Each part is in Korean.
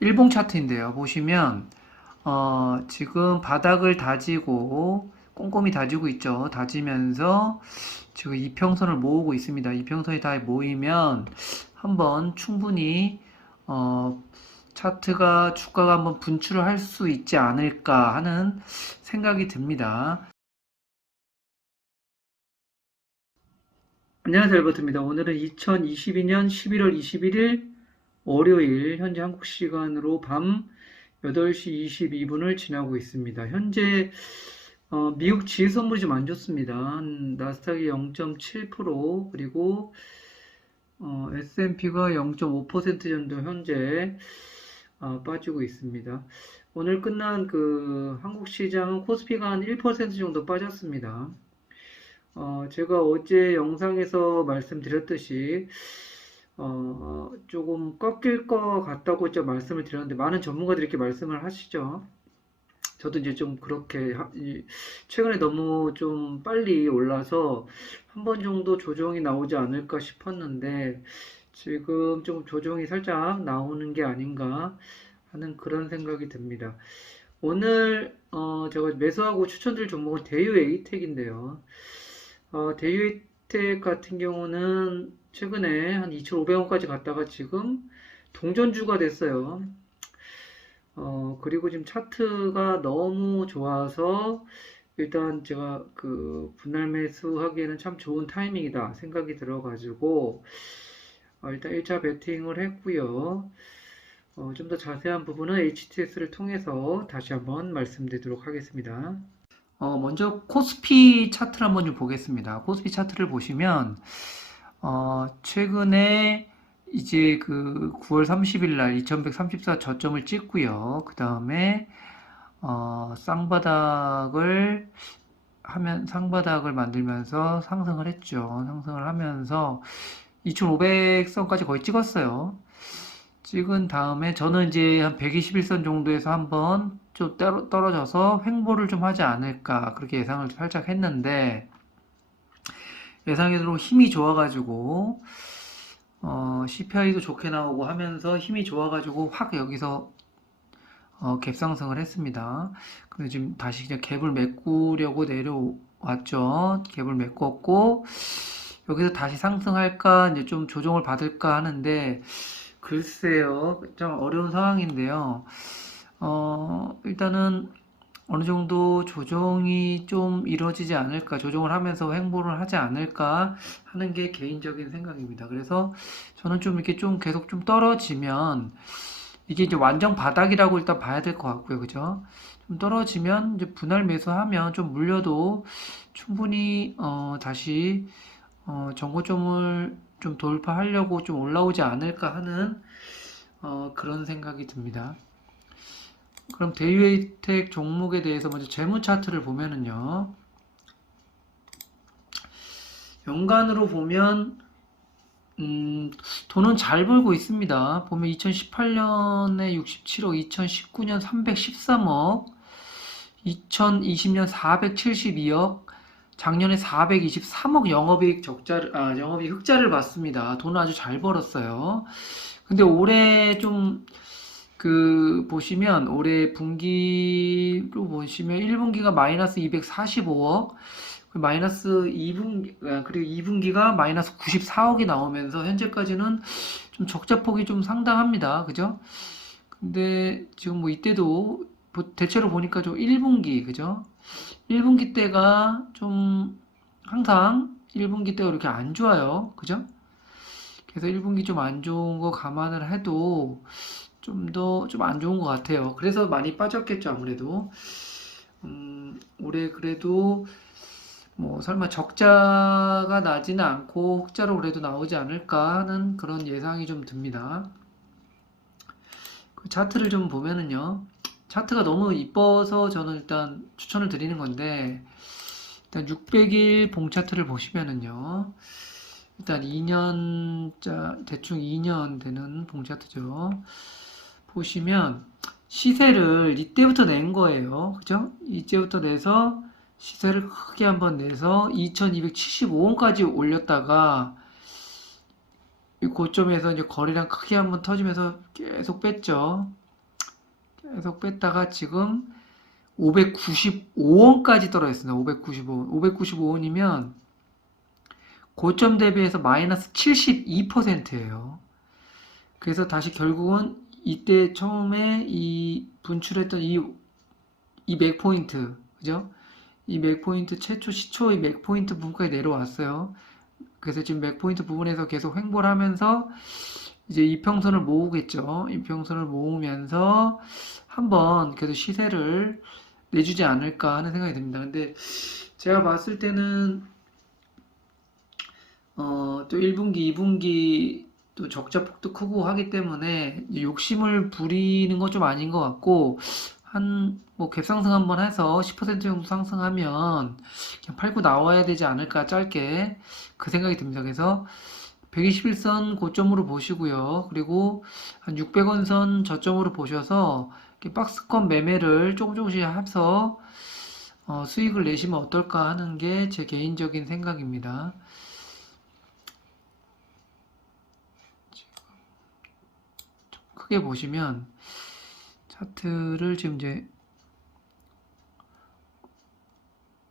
일봉 차트인데요. 보시면 지금 바닥을 다지고 꼼꼼히 다지고 있죠. 다지면서 지금 이평선을 모으고 있습니다. 이평선이 다 모이면 한번 충분히 어, 차트가 주가가 한번 분출을 할 수 있지 않을까 하는 생각이 듭니다. 안녕하세요, 엘버트입니다. 오늘은 2022년 11월 21일 월요일 현재 한국 시간으로 밤 8시 22분을 지나고 있습니다. 현재 미국 지수 선물이 좀 안 좋습니다. 나스닥이 0.7%, 그리고 S&P가 0.5% 정도 현재 빠지고 있습니다. 오늘 끝난 그 한국 시장은 코스피가 한 1% 정도 빠졌습니다. 제가 어제 영상에서 말씀드렸듯이 조금 꺾일 것 같다고 좀 말씀을 드렸는데, 많은 전문가들이 이렇게 말씀을 하시죠. 저도 이제 좀 그렇게 최근에 너무 좀 빨리 올라서 한 번 정도 조정이 나오지 않을까 싶었는데, 지금 좀 조정이 살짝 나오는 게 아닌가 하는 그런 생각이 듭니다. 오늘 제가 매수하고 추천드릴 종목은 대유에이텍인데요. 대유에이텍 같은 경우는 최근에 한 2,500원까지 갔다가 지금 동전주가 됐어요. 그리고 지금 차트가 너무 좋아서 일단 제가 그 분할 매수하기에는 참 좋은 타이밍이다 생각이 들어가지고 일단 1차 베팅을 했고요. 좀 더 자세한 부분은 HTS를 통해서 다시 한번 말씀드리도록 하겠습니다. 먼저 코스피 차트를 한번 좀 보겠습니다. 코스피 차트를 보시면 최근에 이제 그 9월 30일 날 2134 저점을 찍고요. 그 다음에 쌍바닥을 만들면서 상승을 했죠. 상승을 하면서 2500선까지 거의 찍었어요. 찍은 다음에 저는 이제 한 121선 정도에서 한번 좀 떨어져서 횡보를 좀 하지 않을까 그렇게 예상을 살짝 했는데, 예상외로 힘이 좋아가지고 CPI도 좋게 나오고 하면서 힘이 좋아가지고 확 여기서 갭상승을 했습니다. 근데 지금 다시 그냥 갭을 메꾸려고 내려왔죠. 갭을 메꿨고 여기서 다시 상승할까 이제 좀 조정을 받을까 하는데, 글쎄요, 좀 어려운 상황인데요. 일단은 어느 정도 조정이 좀 이루어지지 않을까, 조정을 하면서 횡보를 하지 않을까 하는 게 개인적인 생각입니다. 그래서 저는 좀 이렇게 좀 계속 좀 떨어지면, 이게 이제 완전 바닥이라고 일단 봐야 될 것 같고요. 그죠? 좀 떨어지면 이제 분할 매수하면 좀 물려도 충분히 다시 정고점을 좀 돌파하려고 좀 올라오지 않을까 하는 그런 생각이 듭니다. 그럼 대유에이텍 종목에 대해서 먼저 재무 차트를 보면은요, 연간으로 보면 돈은 잘 벌고 있습니다. 보면 2018년에 67억, 2019년 313억, 2020년 472억, 작년에 423억 영업이익 흑자를 봤습니다. 돈을 아주 잘 벌었어요. 근데 올해 좀 보시면 올해 분기로 보시면 1분기가 마이너스 245억, 마이너스 2분기, 그리고 2분기가 마이너스 94억이 나오면서 현재까지는 좀 적자폭이 좀 상당합니다. 그죠? 근데 지금 뭐 이때도 대체로 보니까 좀 1분기, 그죠? 1분기 때가 좀 항상 1분기 때가 이렇게 안 좋아요. 그죠? 그래서 1분기 좀 안 좋은 거 감안을 해도 좀 더 좀 안 좋은 것 같아요. 그래서 많이 빠졌겠죠, 아무래도. 올해 그래도 뭐 설마 적자가 나지는 않고 흑자로 그래도 나오지 않을까 하는 그런 예상이 좀 듭니다. 그 차트를 좀 보면은요, 차트가 너무 이뻐서 저는 일단 추천을 드리는 건데, 일단 600일 봉 차트를 보시면은요, 일단 2년자, 대충 2년 되는 봉 차트죠. 보시면 시세를 이때부터 낸 거예요. 그죠? 이때부터 내서 시세를 크게 한번 내서 2275원까지 올렸다가 이 고점에서 이제 거래량 크게 한번 터지면서 계속 뺐죠. 계속 뺐다가 지금 595원까지 떨어졌습니다. 595원. 595원이면 고점 대비해서 마이너스 72%예요. 그래서 다시 결국은 이때 처음에 이 분출했던 이 맥포인트, 그죠? 이 맥포인트 최초 시초의 맥포인트 부분까지 내려왔어요. 그래서 지금 맥포인트 부분에서 계속 횡보를 하면서 이제 이평선을 모으겠죠. 이평선을 모으면서 한번 그래도 시세를 내주지 않을까 하는 생각이 듭니다. 근데 제가 봤을 때는 또 1분기, 2분기 또 적자 폭도 크고 하기 때문에 욕심을 부리는 건 좀 아닌 것 같고 뭐 갭상승 한번 해서 10% 정도 상승하면 그냥 팔고 나와야 되지 않을까 짧게 그 생각이 듭니다. 그래서 121선 고점으로 보시고요. 그리고 한 600원 선 저점으로 보셔서 박스권 매매를 조금씩 해서 수익을 내시면 어떨까 하는 게 제 개인적인 생각입니다. 크게 보시면 차트를 지금 이제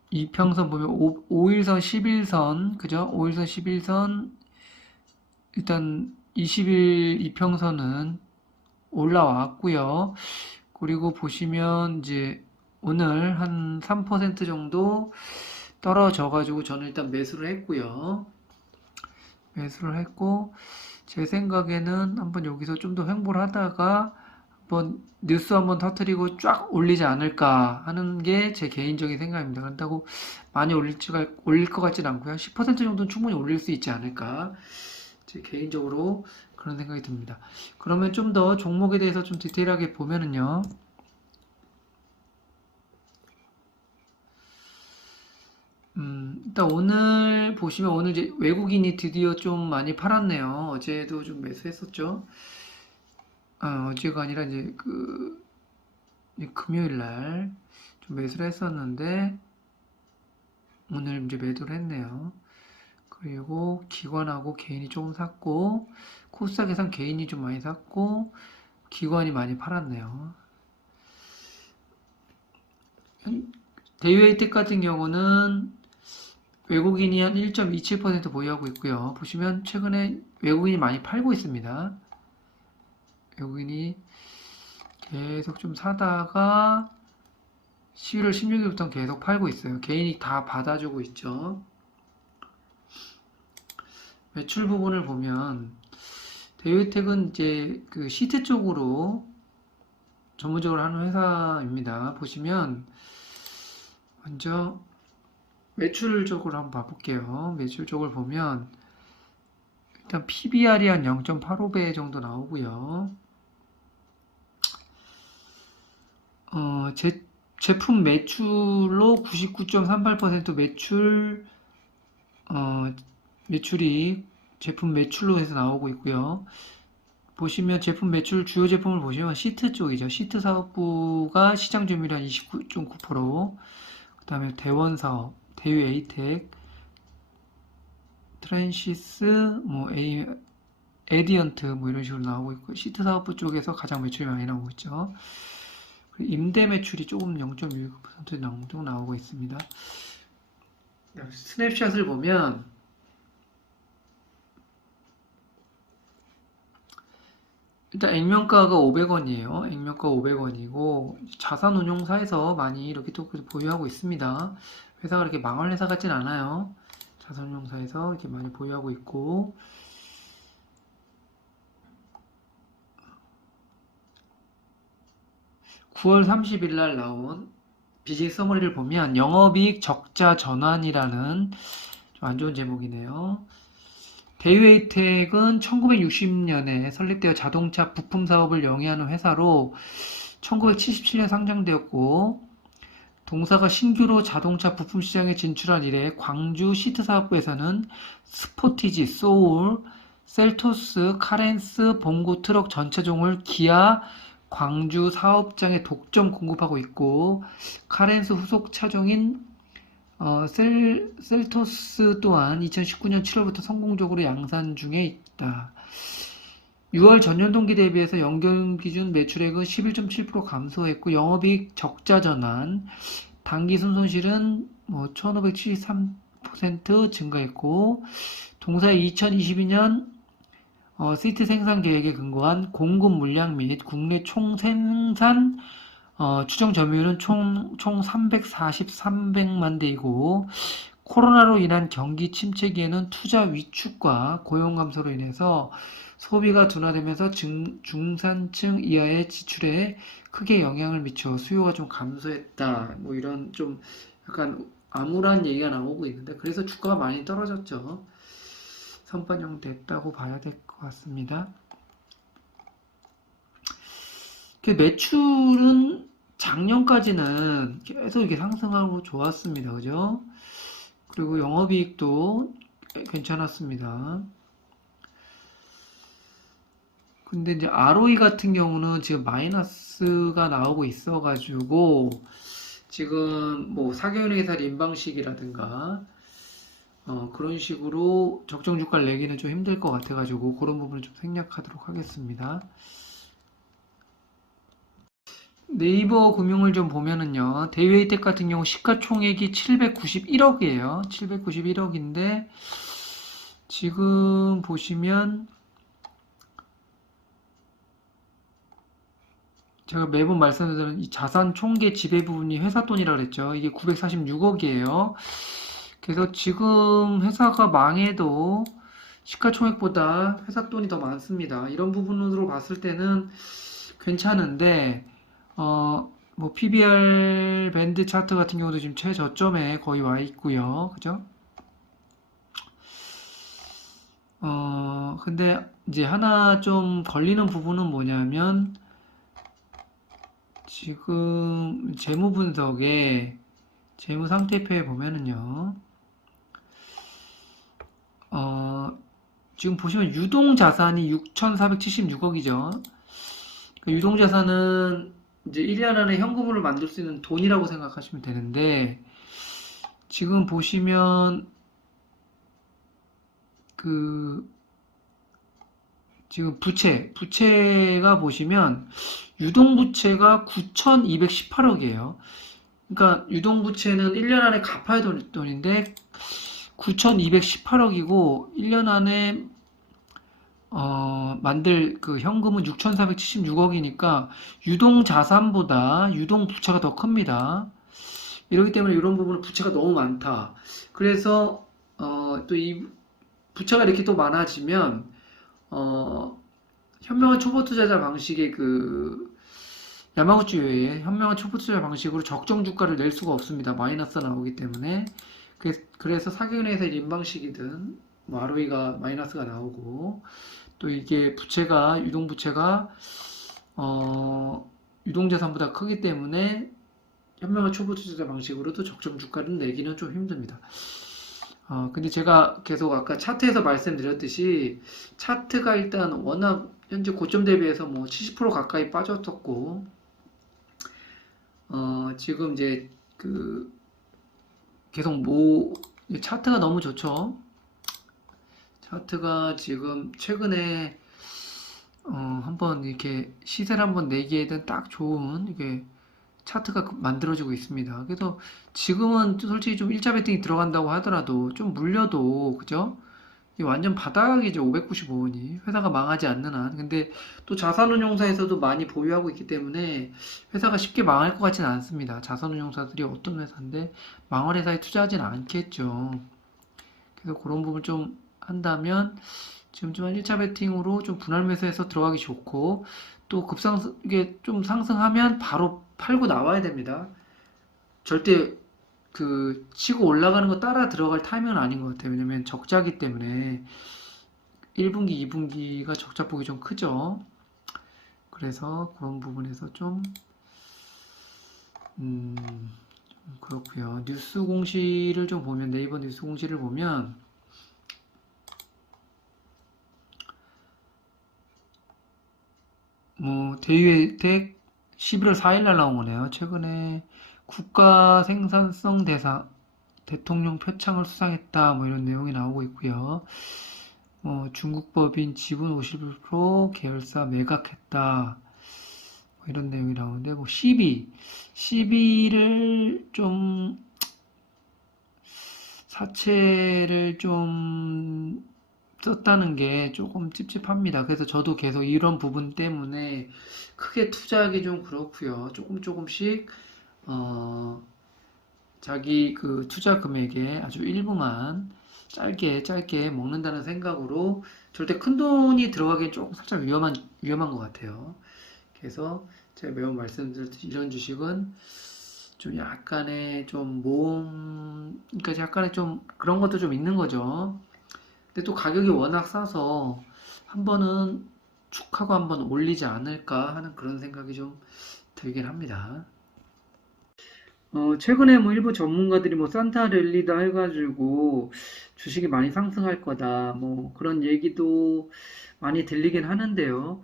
이평선 보면 5일선, 11선, 그죠? 5일선, 11선 일단 20일 이평선은 올라왔고요. 그리고 보시면 이제 오늘 한 3% 정도 떨어져 가지고 저는 일단 매수를 했고요. 매수를 했고 제 생각에는 한번 여기서 좀 더 횡보를 하다가 한번 뉴스 한번 터뜨리고 쫙 올리지 않을까 하는 게 제 개인적인 생각입니다. 그렇다고 많이 올릴 것 같지는 않고요. 10% 정도는 충분히 올릴 수 있지 않을까. 제 개인적으로 그런 생각이 듭니다. 그러면 좀 더 종목에 대해서 좀 디테일하게 보면은요. 일단 오늘 보시면 오늘 이제 외국인이 드디어 좀 많이 팔았네요. 어제도 좀 매수했었죠. 어제가 아니라 이제 금요일 날 좀 매수를 했었는데 오늘 이제 매도를 했네요. 그리고 기관하고 개인이 조금 샀고 코스닥에선 개인이 좀 많이 샀고 기관이 많이 팔았네요. 대유에이텍 같은 경우는 외국인이 한 1.27% 보유하고 있고요. 보시면 최근에 외국인이 많이 팔고 있습니다. 외국인이 계속 좀 사다가 11월 16일부터 계속 팔고 있어요. 개인이 다 받아주고 있죠. 매출 부분을 보면 대유텍은 이제 그 시트 쪽으로 전문적으로 하는 회사입니다. 보시면 먼저 매출 쪽으로 한번 봐볼게요. 매출 쪽을 보면 일단 PBR이 한 0.85배 정도 나오고요. 제품 매출로 99.38% 매출이 제품 매출로 해서 나오고 있고요. 보시면 제품 매출 주요 제품을 보시면 시트 쪽이죠. 시트 사업부가 시장 점유율 한 29.9%, 그 다음에 대원 사업, 대유 에이텍, 트랜시스, 에디언트 뭐 이런 식으로 나오고 있고 시트 사업부 쪽에서 가장 매출이 많이 나오고 있죠. 임대 매출이 조금 0.19% 정도 나오고 있습니다. 스냅샷을 보면 일단 액면가가 500원이에요. 액면가 500원이고 자산운용사에서 많이 이렇게 또 보유하고 있습니다. 회사가 이렇게 망할 회사 같진 않아요. 자산운용사에서 이렇게 많이 보유하고 있고 9월 30일 날 나온 비즈니스 서머리를 보면 영업이익 적자 전환이라는 좀 안 좋은 제목이네요. 대유에이텍은 1960년에 설립되어 자동차 부품 사업을 영위하는 회사로 1977년 상장되었고 동사가 신규로 자동차 부품 시장에 진출한 이래 광주 시트 사업부에서는 스포티지, 소울, 셀토스, 카렌스, 봉고 트럭 전체종을 기아 광주 사업장에 독점 공급하고 있고 카렌스 후속 차종인 셀토스 또한 2019년 7월부터 성공적으로 양산 중에 있다. 6월 전년 동기 대비해서 연결 기준 매출액은 11.7% 감소했고 영업이익 적자 전환, 당기 순손실은 1573% 증가했고 동사의 2022년 시트 생산 계획에 근거한 공급 물량 및 국내 총 생산 추정 점유율은 총 343백만 대이고 코로나로 인한 경기 침체기에는 투자 위축과 고용 감소로 인해서 소비가 둔화되면서 중산층 이하의 지출에 크게 영향을 미쳐 수요가 좀 감소했다. 뭐 이런 좀 약간 암울한 얘기가 나오고 있는데 그래서 주가가 많이 떨어졌죠. 선반영 됐다고 봐야 될 것 같습니다. 매출은 작년까지는 계속 이렇게 상승하고 좋았습니다. 그죠? 그리고 영업이익도 괜찮았습니다. 근데 이제 ROE 같은 경우는 지금 마이너스가 나오고 있어가지고 지금 뭐 사교육회사 인방식이라든가 그런 식으로 적정 주가를 내기는 좀 힘들 것 같아가지고 그런 부분을 좀 생략하도록 하겠습니다. 네이버 금융을 좀 보면은요, 대외이택 같은 경우 시가총액이 791억이에요. 791억인데, 지금 보시면, 제가 매번 말씀드리는 이 자산 총계 지배 부분이 회사 돈이라고 그랬죠. 이게 946억이에요. 그래서 지금 회사가 망해도 시가총액보다 회사 돈이 더 많습니다. 이런 부분으로 봤을 때는 괜찮은데, 뭐 PBR 밴드 차트 같은 경우도 지금 최저점에 거의 와 있고요. 그죠? 근데 이제 하나 좀 걸리는 부분은 뭐냐면 지금 재무 분석에 재무 상태표에 보면은요. 지금 보시면 유동 자산이 6,476억이죠. 유동 자산은 이제 1년 안에 현금으로 만들 수 있는 돈이라고 생각하시면 되는데 지금 보시면 지금 부채가 보시면 유동부채가 9,218억이에요. 그러니까 유동부채는 1년 안에 갚아야 될 돈인데 9,218억이고 1년 안에 만들 그 현금은 6,476억이니까 유동자산보다 유동부채가 더 큽니다. 이러기 때문에 이런 부분은 부채가 너무 많다. 그래서 또 이 부채가 이렇게 또 많아지면 현명한 초보 투자자 방식의 야마구치의 현명한 초보 투자 방식으로 적정 주가를 낼 수가 없습니다. 마이너스 나오기 때문에 그래서 사기은행에서 인방식이든 뭐 ROE가 마이너스가 나오고 또 이게 유동부채가 유동자산보다 크기 때문에 현명한 초보 투자자 방식으로도 적정 주가를 내기는 좀 힘듭니다. 근데 제가 계속 아까 차트에서 말씀드렸듯이 차트가 일단 워낙 현재 고점 대비해서 뭐 70% 가까이 빠졌었고 지금 이제 계속 차트가 너무 좋죠. 차트가 지금 최근에 한번 이렇게 시세를 한번 내기에는 딱 좋은 이게 차트가 만들어지고 있습니다. 그래서 지금은 솔직히 좀 일자 베팅이 들어간다고 하더라도 좀 물려도 그죠? 완전 바닥이죠. 595원이 회사가 망하지 않는 한. 근데 또 자산운용사에서도 많이 보유하고 있기 때문에 회사가 쉽게 망할 것 같지는 않습니다. 자산운용사들이 어떤 회사인데 망할 회사에 투자하진 않겠죠. 그래서 그런 부분 좀 한다면 지금 좀 1차 베팅으로 좀 분할 매수해서 들어가기 좋고 또 이게 좀 상승하면 바로 팔고 나와야 됩니다. 절대 치고 올라가는 거 따라 들어갈 타이밍은 아닌 것 같아요. 왜냐면 적자기 때문에 1분기, 2분기가 적자폭이 좀 크죠. 그래서 그런 부분에서 좀 그렇고요. 뉴스 공시를 좀 보면 네이버 뉴스 공시를 보면 뭐 대유혜택 11월 4일 날 나온 거네요. 최근에 국가 생산성 대상 대통령 표창을 수상했다 뭐 이런 내용이 나오고 있고요. 중국 법인 지분 50% 계열사 매각했다. 뭐 이런 내용이 나오는데, 시비를 좀, 사채를 좀 썼다는 게 조금 찝찝합니다. 그래서 저도 계속 이런 부분 때문에 크게 투자하기 좀 그렇고요. 조금씩, 어, 자기 그 투자 금액의 아주 일부만 짧게 먹는다는 생각으로 절대 큰 돈이 들어가기엔 조금 살짝 위험한 것 같아요. 그래서 제가 매번 말씀드렸듯이 이런 주식은 좀 약간의 좀 그러니까 약간의 좀 그런 것도 좀 있는 거죠. 근데 또 가격이 워낙 싸서 한 번은 축 하고 한번 올리지 않을까 하는 그런 생각이 좀 들긴 합니다. 최근에 뭐 일부 전문가들이 뭐 산타 랠리다 해가지고 주식이 많이 상승할 거다 뭐 그런 얘기도 많이 들리긴 하는데요.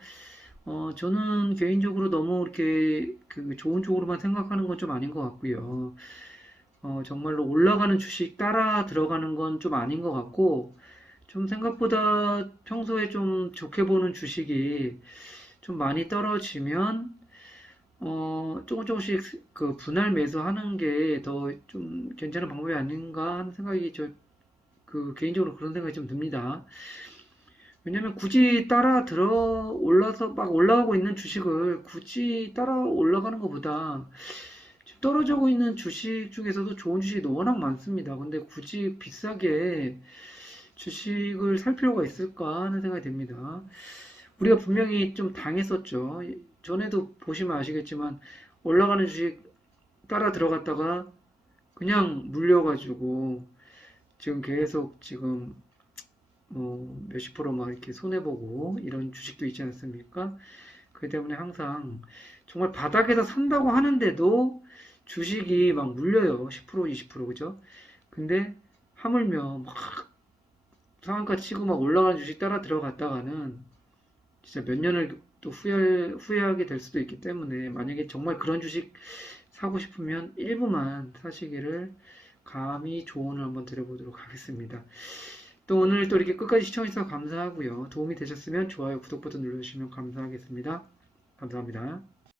저는 개인적으로 너무 이렇게 그 좋은 쪽으로만 생각하는 건 좀 아닌 것 같고요. 정말로 올라가는 주식 따라 들어가는 건 좀 아닌 것 같고, 좀 생각보다 평소에 좀 좋게 보는 주식이 좀 많이 떨어지면, 조금씩 그 분할 매수하는 게 더 좀 괜찮은 방법이 아닌가 하는 생각이 그 개인적으로 그런 생각이 좀 듭니다. 왜냐면 굳이 따라 올라서 막 올라가고 있는 주식을 굳이 따라 올라가는 것보다 지금 떨어지고 있는 주식 중에서도 좋은 주식이 워낙 많습니다. 근데 굳이 비싸게 주식을 살 필요가 있을까 하는 생각이 듭니다. 우리가 분명히 좀 당했었죠. 전에도 보시면 아시겠지만 올라가는 주식 따라 들어갔다가 그냥 물려가지고 지금 계속 지금 몇십 프로 막 이렇게 손해보고 이런 주식도 있지 않습니까? 그렇기 때문에 항상 정말 바닥에서 산다고 하는데도 주식이 막 물려요. 10%, 20%, 그죠? 근데 하물며 막 상한가 치고 막 올라가는 주식 따라 들어갔다가는 진짜 몇 년을 또 후회하게 될 수도 있기 때문에 만약에 정말 그런 주식 사고 싶으면 일부만 사시기를 감히 조언을 한번 드려보도록 하겠습니다. 또 오늘 또 이렇게 끝까지 시청해주셔서 감사하고요. 도움이 되셨으면 좋아요, 구독 버튼 눌러주시면 감사하겠습니다. 감사합니다.